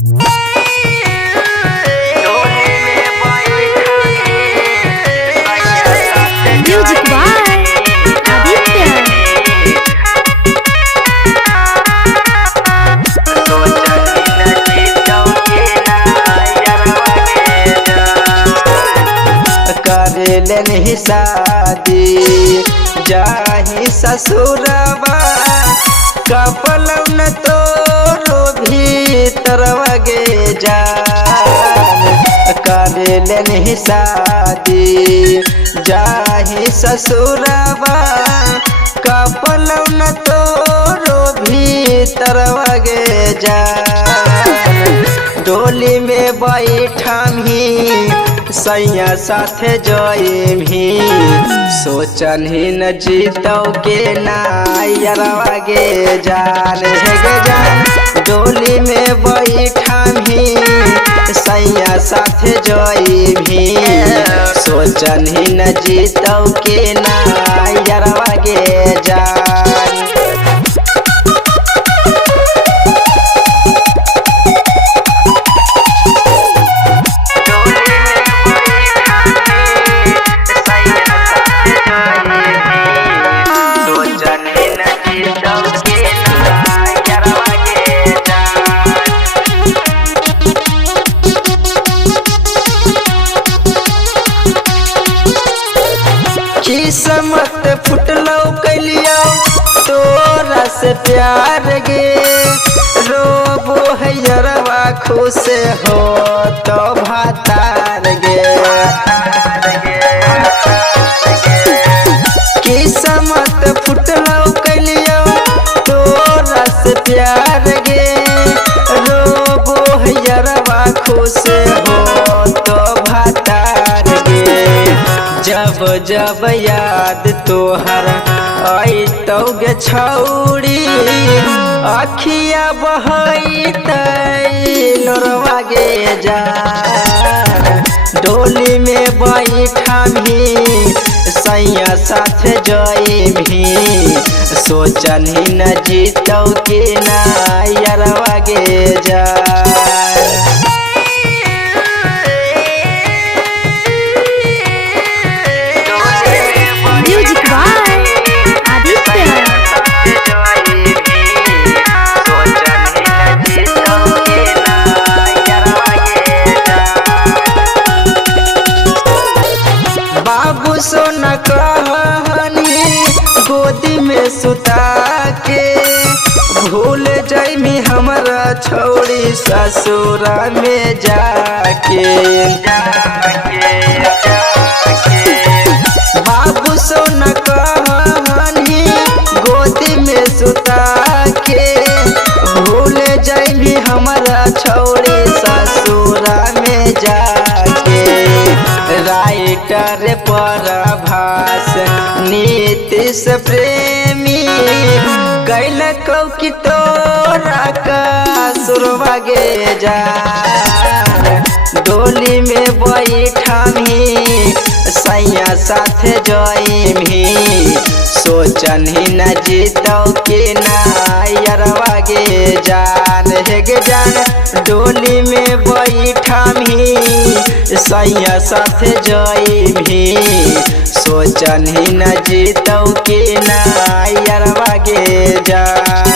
Music by Aditya. करेलन शादी जाहि ससुरवा कपलौन तोरो भीतरवा गे जान। करेलन शादी जाहि ससुरवा कपलौन तोरो भीतरवा गे जान। डोली में बैठमी सैया साथे जइमी सोचन ही न जीतौ के नायरवा गे जान हे गे जान। डोली में बैठमी सैया साथे जइमी सोचन ही न जीतौ के नायरवा गे जान। किस्मत फुटलौ कैलियो तोरा से प्यार गे रोबो हैरवा खुश हो तो भातार गे। किस्मत फुटलौ कैलियो तोरा से प्यार गे रोबो हैरवा खुश हो तो भातार गे। जब जब याद तोहर आइतौ गे छौड़ी अखिया बहैतै लोरवा गे जान। डोली में बैठमी सैया साथे जइमी सोचन ही न जीतौ के नायरवा गे जान। Music by Aditya. बाबू सोना कहनी गोदी में सुता के भूल जइमी हमरा छोड़ी ससुरा में जाके। बाबू सोना कहनी गोदी में सुता के भूल जइमी हमरा छोड़ी ससुरा में जाके। राइटर प्रभास नीतीश प्रेमी कैलकौ कि तोरा का सुरवा गे जान। डोली में बैठमी सैया साथे जइमी सोचन ही न जीतौ के नायरवा गे जान हे गे जान। डोली में बैठमी सैया साथे जइमी सोचन ही न जीतौ के नायरवा गे जान।